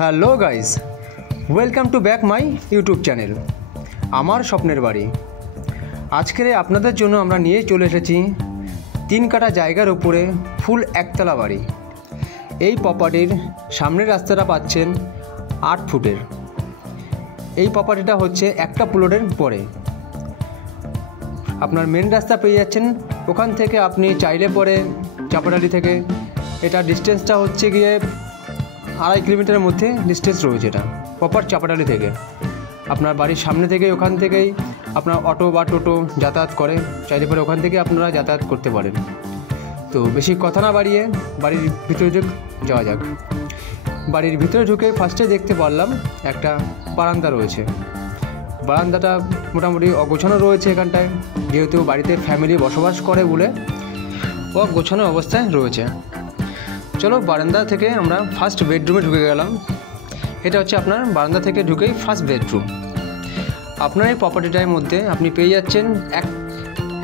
Hello guys, welcome to back my YouTube channel আমার স্বপ্নের বাড়ি। আজকের আপনাদের জন্য আমরা নিয়ে চলে এসেছি 3 কাঠা জায়গার উপরে ফুল একতলা বাড়ি। এই প্রপার্টির সামনের রাস্তাটা পাচ্ছেন 8 ফুটের। এই প্রপার্টিটা হচ্ছে একটা প্লটের পরে আপনার মেন রাস্তা পেয়ে যাচ্ছেন। ওখান থেকে আপনি চাইলে পরে চাপাডালি থেকে এটা ডিস্টেন্সটা হচ্ছে গিয়ে 2.5 কিলোমিটারের মধ্যে ডিস্টেন্স রয়েছে। এটা প্রপার চাপাডালি থেকে আপনার বাড়ির সামনে থেকে ওখান থেকেই আপনার অটো বা টোটো যাতায়াত করে, চাইলে পরে ওখান থেকে আপনারা যাতায়াত করতে পারেন। তো বেশি কথা না বাড়িয়ে বাড়ির ভিতরে যাওয়া যাক। বাড়ির ভিতরে ঢুকে ফার্স্টে দেখতে পারলাম একটা বারান্দা রয়েছে। বারান্দাটা মোটামুটি অগোছানো রয়েছে এখানটায়, যেহেতু বাড়িতে ফ্যামিলি বসবাস করে বলে অগোছানো অবস্থায় রয়েছে। চলো বারান্দা থেকে আমরা ফার্স্ট বেডরুমে ঢুকে গেলাম। এটা হচ্ছে আপনার বারান্দা থেকে ঢুকেই ফার্স্ট বেডরুম। আপনার এই প্রপার্টিটার মধ্যে আপনি পেয়ে যাচ্ছেন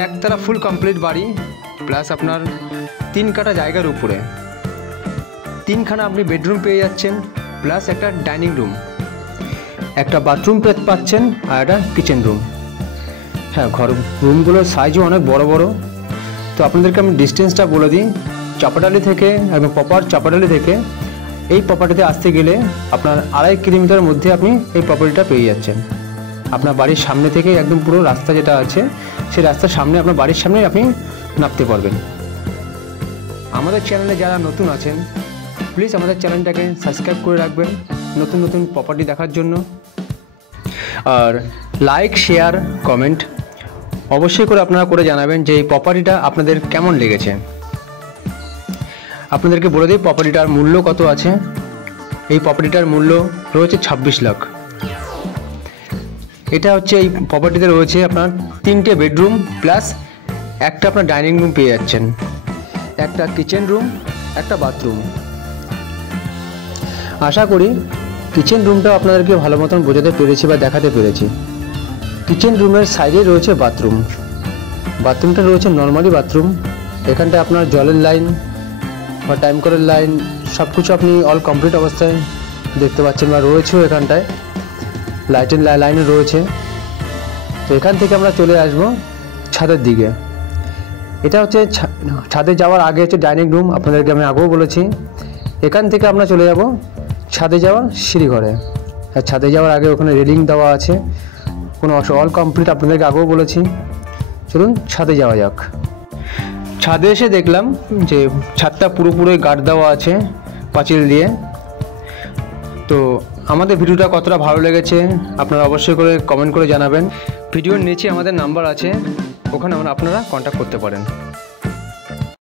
একতলা ফুল কমপ্লিট বাড়ি, প্লাস আপনার 3 কাঠা জায়গার উপরে 3খানা আপনি বেডরুম পেয়ে যাচ্ছেন, প্লাস একটা ডাইনিং রুম, একটা বাথরুম পাচ্ছেন আর একটা কিচেন রুম। হ্যাঁ, রুমগুলোর সাইজও অনেক বড় বড়। তো আপনাদেরকে আমি ডিস্টেন্সটা বলে দিই। চাপাডালি থেকে একদম প্রপার চাপাডালি থেকে এই প্রপার্টিতে আসতে গেলে আপনার 2.5 কিলোমিটারের মধ্যে আপনি এই প্রপার্টিটা পেয়ে যাচ্ছেন। আপনার বাড়ির সামনে থেকে একদম পুরো রাস্তা যেটা আছে সেই রাস্তার সামনে আপনার বাড়ির সামনে আপনি নামতে পারবেন। আমাদের চ্যানেলে যারা নতুন আছেন প্লিজ আমাদের চ্যানেলটাকে সাবস্ক্রাইব করে রাখবেন নতুন নতুন প্রপার্টি দেখার জন্য। আর লাইক, শেয়ার, কমেন্ট অবশ্যই করে আপনারা করে জানাবেন যে এই প্রপার্টিটা আপনাদের কেমন লেগেছে। আপনাদেরকে বলে দিই প্রপার্টিটার মূল্য কত আছে। এই প্রপার্টিটার মূল্য রয়েছে 26 লাখ। এটা হচ্ছে এই প্রপার্টিতে রয়েছে আপনার 3টে বেডরুম প্লাস একটা আপনার ডাইনিং রুম পেয়ে যাচ্ছেন, একটা কিচেন রুম, একটা বাথরুম। আশা করি কিচেন রুমটা আপনাদেরকে ভালো মতন বোঝাতে পেরেছি বা দেখাতে পেরেছি। কিচেন রুমের সাইডে রয়েছে বাথরুম। বাথরুমটা রয়েছে নর্মালি বাথরুম। এখানটায় আপনার জলের লাইন বা টাইম কলের লাইন সব কিছু আপনি অল কমপ্লিট অবস্থায় দেখতে পাচ্ছেন বা রয়েছেও। এখানটায় লাইটের লাইনও রয়েছে। তো এখান থেকে আমরা চলে আসব ছাদের দিকে। এটা হচ্ছে ছাদে যাওয়ার আগে হচ্ছে ডাইনিং রুম, আপনাদেরকে আমি আগেও বলেছি। এখান থেকে আমরা চলে যাব ছাদে যাওয়ার সিঁড়িঘরে। আর ছাদে যাওয়ার আগে ওখানে রেলিং দেওয়া আছে, কোনো অল কমপ্লিট আপনাদেরকে আগেও বলেছি। চলুন ছাদে যাওয়া যাক। ছাদে এসে দেখলাম যে ছাদটা পুরোপুরি গার্ড দেওয়া আছে পাঁচিল দিয়ে। তো আমাদের ভিডিওটা কতটা ভালো লেগেছে আপনারা অবশ্যই করে কমেন্ট করে জানাবেন। ভিডিওর নিচে আমাদের নাম্বার আছে, ওখানে আপনারা কন্ট্যাক্ট করতে পারেন।